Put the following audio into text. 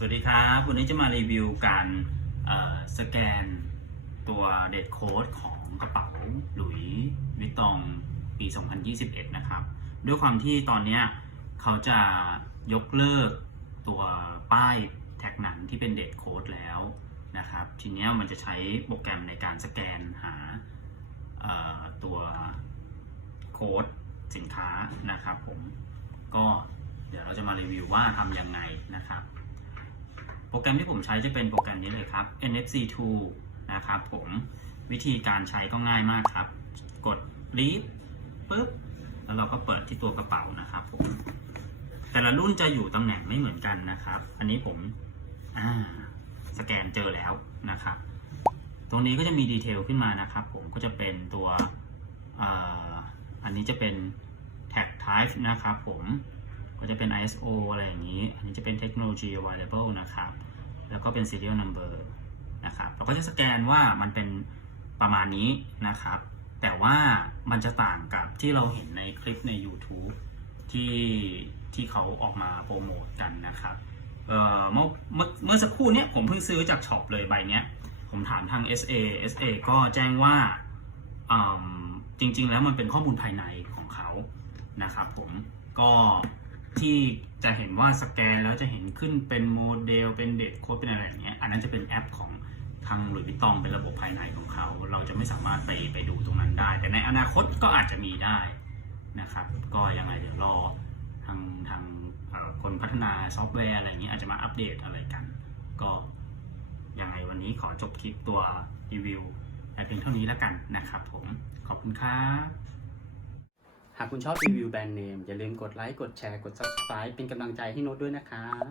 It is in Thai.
สวัสดีครับ วันนี้จะมารีวิวการสแกนตัวเดดโค้ดของกระเป๋าหลุยวิตตองปี 2021 นะครับ ด้วยความที่ตอนนี้เขาจะยกเลิกตัวป้ายแท็กหนังที่เป็นเดดโค้ดแล้วนะครับ ทีนี้มันจะใช้โปรแกรมในการสแกนหาตัวโค้ดสินค้านะครับผม ก็เดี๋ยวเราจะมารีวิวว่าทำยังไงนะครับ รแกรมที่ผมใช้จะเป็นโปรแกรมนี้เลยครับ NFC Tool นะครับผมวิธีการใช้ก็ง่ายมากครับ กด Lead ปุ๊บ แล้วเราก็เปิดที่ตัวกระเป๋านะครับผมแต่ละรุ่นจะอยู่ตำแหน่งไม่เหมือนกันนะครับ อันนี้ผมอ่าสแกนเจอแล้วนะครับ ตรงนี้ก็จะมีดีเทลขึ้นมานะครับ ผมก็จะเป็นตัวอ่ออันนี้จะเป็น tag type นะครับผมก็จะเป็น ISO อะไรอย่างนี้ อันนี้จะเป็น Technology Available นะครับ แล้วก็เป็น Serial Number นะครับเราก็จะสแกนว่ามันเป็นประมาณนี้นะครับ แต่ว่ามันจะต่างกับที่เราเห็นในคลิปใน YouTube ที่ที่เขาออกมาโปรโมทกันนะครับเออเมื่อเมื่อเมื่อสักครู่เนี้ยผมเพิ่งซื้อจากช็อปเลยใบเนี้ย ผมถามทาง SA SA ก็แจ้งว่าอืมจริง ๆ แล้วมันเป็นข้อมูลภายในของเขานะครับผมก็ ที่จะเห็นว่าสแกนแล้วจะเห็นขึ้นเป็นโมเดล เป็นเดทโค้ดเป็นอะไรอย่างเงี้ยอันนั้นจะเป็นแอปของทางหลุยส์วิตตองเป็นระบบภายในของเขา เราจะไม่สามารถไปไปดูตรงนั้นได้ แต่ในอนาคตก็อาจจะมีได้นะครับ ก็ยังไงเดี๋ยวรอทางทางคนพัฒนาซอฟต์แวร์อะไรอย่างเงี้ยอาจจะมาอัปเดตอะไรกัน ก็ยังไงวันนี้ขอจบคลิปตัวรีวิวแต่เพียงเท่านี้แล้วกันนะครับผม ขอบคุณครับ หากคุณชอบรีวิวแบรนด์เนมอย่าลืมกดไลค์ กดแชร์ กด Subscribe เป็นกำลังใจให้โน้ตด้วยนะครับ